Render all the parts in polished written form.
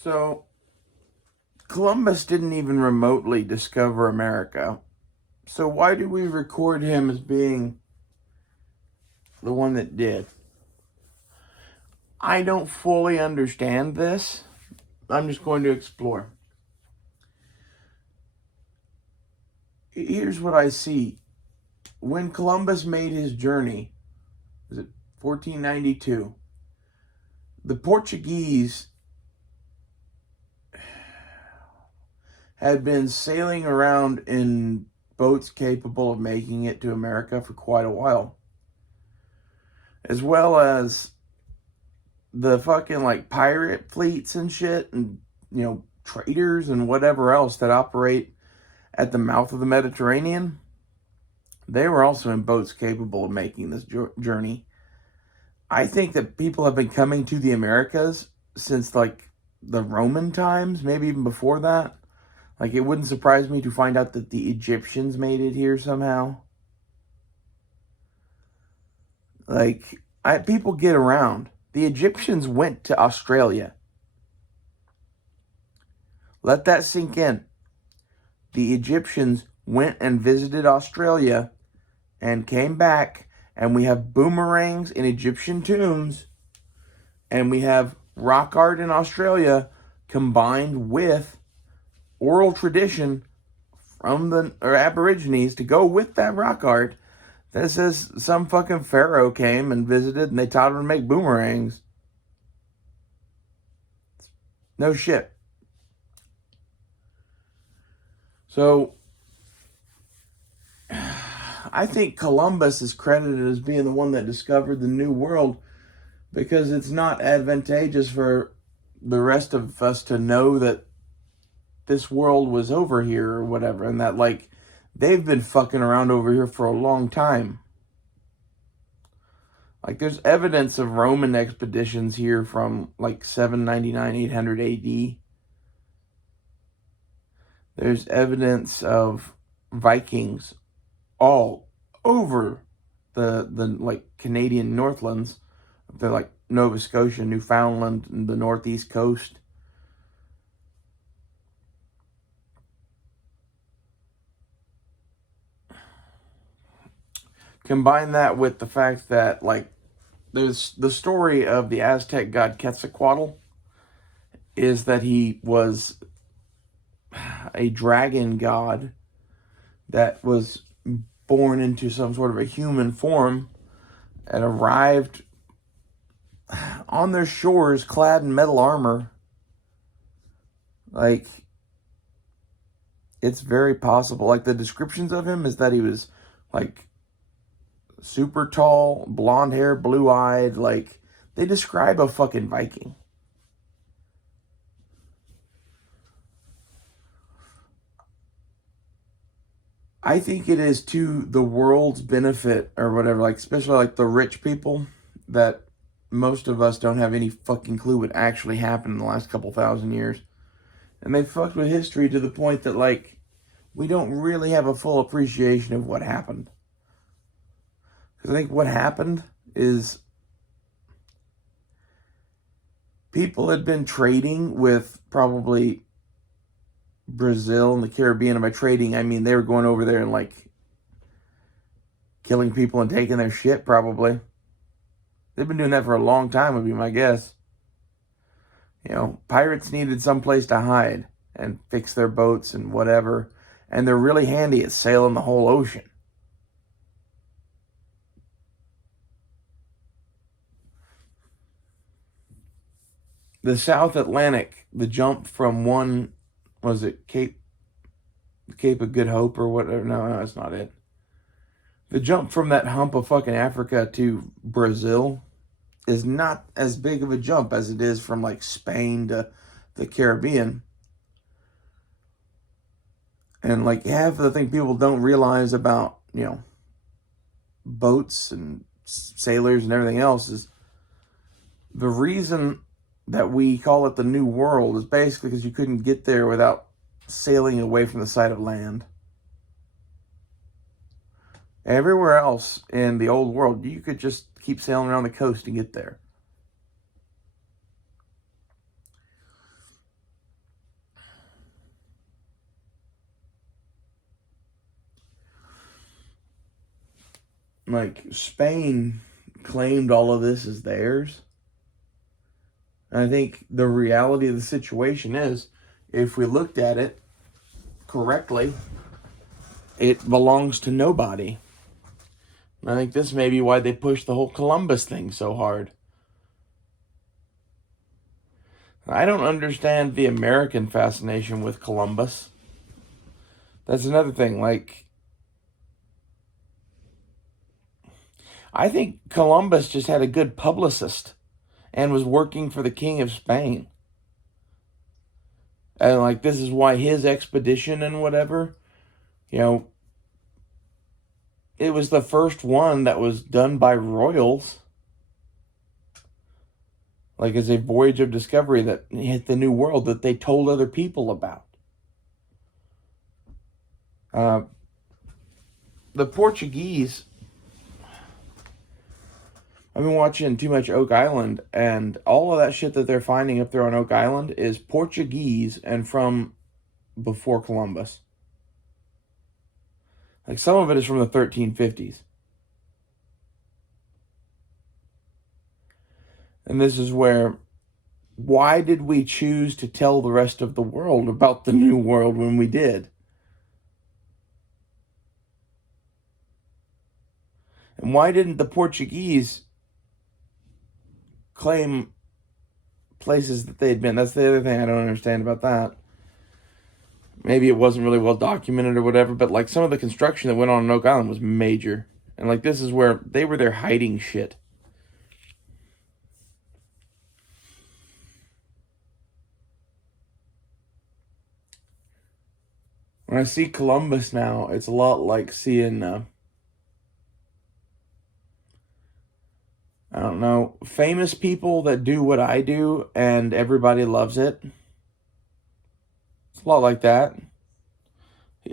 So, Columbus didn't even remotely discover America. So, why do we record him as being the one that did? I don't fully understand this. I'm just going to explore. Here's what I see. When Columbus made his journey, was it 1492? The Portuguese had been sailing around in boats capable of making it to America for quite a while. As well as the fucking like pirate fleets and shit and, traders and whatever else that operate at the mouth of the Mediterranean. They were also in boats capable of making this journey. I think that people have been coming to the Americas since like the Roman times, maybe even before that. Like, it wouldn't surprise me to find out that the Egyptians made it here somehow. Like, people get around. The Egyptians went to Australia. Let that sink in. The Egyptians went and visited Australia and came back, and we have boomerangs in Egyptian tombs, and we have rock art in Australia combined with oral tradition from the Aborigines to go with that rock art that says some fucking pharaoh came and visited and they taught him to make boomerangs. No shit. So, I think Columbus is credited as being the one that discovered the New World because it's not advantageous for the rest of us to know that this world was over here or whatever, and that, like, they've been fucking around over here for a long time. Like, there's evidence of Roman expeditions here from, like, 799, 800 AD. There's evidence of Vikings all over the like, Canadian Northlands. They're like Nova Scotia, Newfoundland, and the Northeast Coast. Combine that with the fact that, like, there's the story of the Aztec god Quetzalcoatl is that he was a dragon god that was born into some sort of a human form and arrived on their shores clad in metal armor. Like, it's very possible. Like, the descriptions of him is that he was, like, super tall, blonde hair, blue-eyed. Like, they describe a fucking Viking. I think it is to the world's benefit or whatever, like, especially like the rich people, that most of us don't have any fucking clue what actually happened in the last couple thousand years. And they fucked with history to the point that, like, we don't really have a full appreciation of what happened. Because I think what happened is people had been trading with probably Brazil and the Caribbean. And by trading, I mean they were going over there and, like, killing people and taking their shit, probably. They've been doing that for a long time, would be my guess. Pirates needed some place to hide and fix their boats and whatever. And they're really handy at sailing the whole ocean. The South Atlantic, the jump from one, was it Cape of Good Hope or whatever? No, that's not it. The jump from that hump of fucking Africa to Brazil is not as big of a jump as it is from, like, Spain to the Caribbean. And, like, half of the thing people don't realize about, boats and sailors and everything else is the reason that we call it the New World is basically because you couldn't get there without sailing away from the sight of land. Everywhere else in the old world, you could just keep sailing around the coast and get there. like, Spain claimed all of this as theirs. And I think the reality of the situation is, if we looked at it correctly, it belongs to nobody. And I think this may be why they pushed the whole Columbus thing so hard. I don't understand the American fascination with Columbus. That's another thing. Like, I think Columbus just had a good publicist and was working for the King of Spain. And, like, this is why his expedition and whatever, you know, it was the first one that was done by royals. Like, as a voyage of discovery that hit the New World that they told other people about. The Portuguese, I've been watching too much Oak Island, and all of that shit that they're finding up there on Oak Island is Portuguese and from before Columbus. Like, some of it is from the 1350s. And this is why did we choose to tell the rest of the world about the New World when we did? And why didn't the Portuguese claim places that they had been? That's the other thing I don't understand about that. Maybe it wasn't really well documented or whatever, but like some of the construction that went on in Oak Island was major. And like this is where they were there hiding shit. When I see Columbus now, it's a lot like seeing, I don't know, famous people that do what I do and everybody loves it. It's a lot like that.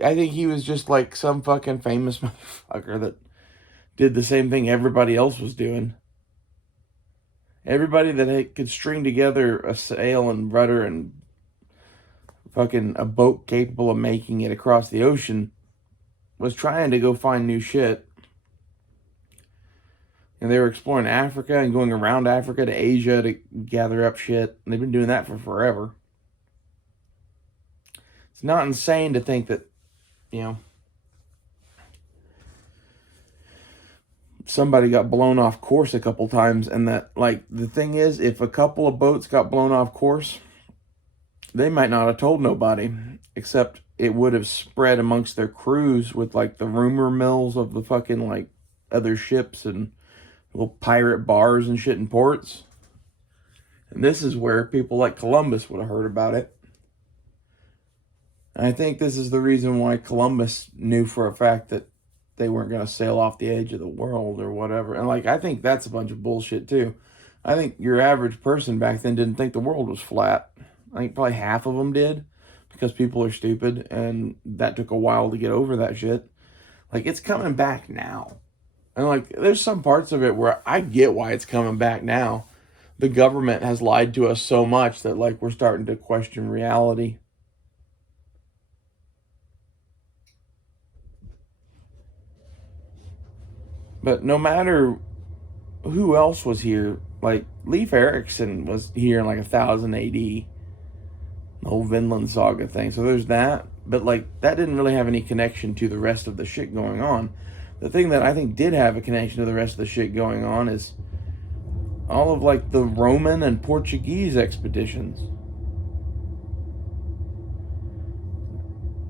I think he was just like some fucking famous motherfucker that did the same thing everybody else was doing. Everybody that could string together a sail and rudder and fucking a boat capable of making it across the ocean was trying to go find new shit. And they were exploring Africa and going around Africa to Asia to gather up shit. And they've been doing that for forever. It's not insane to think that, you know, somebody got blown off course a couple times, and that, like, the thing is, if a couple of boats got blown off course, they might not have told nobody, except it would have spread amongst their crews with, like, the rumor mills of the fucking, like, other ships and little pirate bars and shit in ports. And this is where people like Columbus would have heard about it. And I think this is the reason why Columbus knew for a fact that they weren't going to sail off the edge of the world or whatever. And, like, I think that's a bunch of bullshit, too. I think your average person back then didn't think the world was flat. I think probably half of them did, because people are stupid, and that took a while to get over that shit. Like, it's coming back now. And, like, there's some parts of it where I get why it's coming back now. The government has lied to us so much that, like, we're starting to question reality. But no matter who else was here, like, Leif Erikson was here in, like, 1000 AD. The whole Vinland Saga thing. So there's that. But, like, that didn't really have any connection to the rest of the shit going on. The thing that I think did have a connection to the rest of the shit going on is all of, like, the Roman and Portuguese expeditions.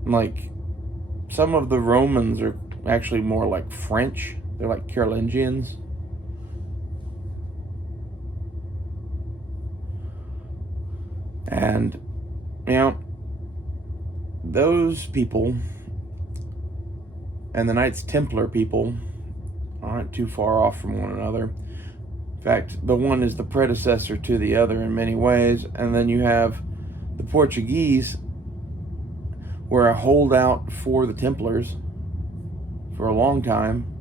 Like, some of the Romans are actually more like French. They're like Carolingians. And, you know, those people and the Knights Templar people aren't too far off from one another. In fact, the one is the predecessor to the other in many ways. And then you have the Portuguese, were a holdout for the Templars for a long time.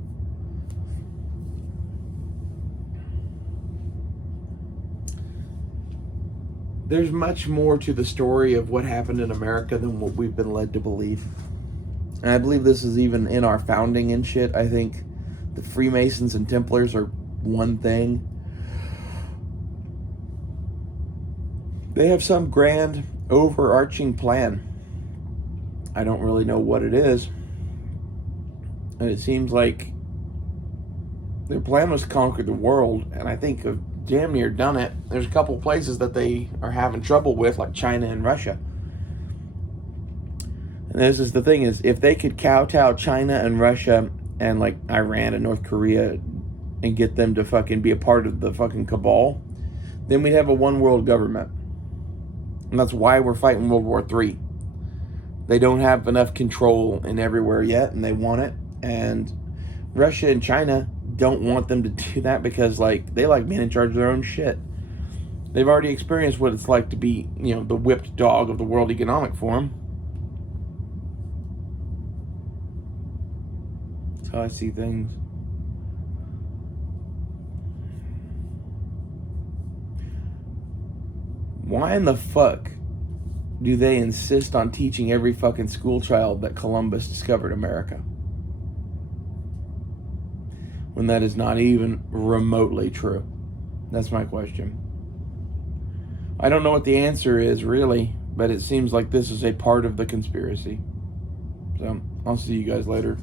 There's much more to the story of what happened in America than what we've been led to believe. And I believe this is even in our founding and shit. I think the Freemasons and Templars are one thing. They have some grand overarching plan. I don't really know what it is. And it seems like their plan was to conquer the world, and I think they've damn near done it. There's a couple places that they are having trouble with, like China and Russia. And this is the thing, is if they could kowtow China and Russia and like Iran and North Korea and get them to fucking be a part of the fucking cabal, then we'd have a one world government. And that's why we're fighting World War III. They don't have enough control in everywhere yet, and they want it. And Russia and China don't want them to do that because, like, they like being in charge of their own shit. They've already experienced what it's like to be, you know, the whipped dog of the World Economic Forum. That's how I see things. Why in the fuck do they insist on teaching every fucking school child that Columbus discovered America, when that is not even remotely true? That's my question. I don't know what the answer is, really, but it seems like this is a part of the conspiracy. So, I'll see you guys later.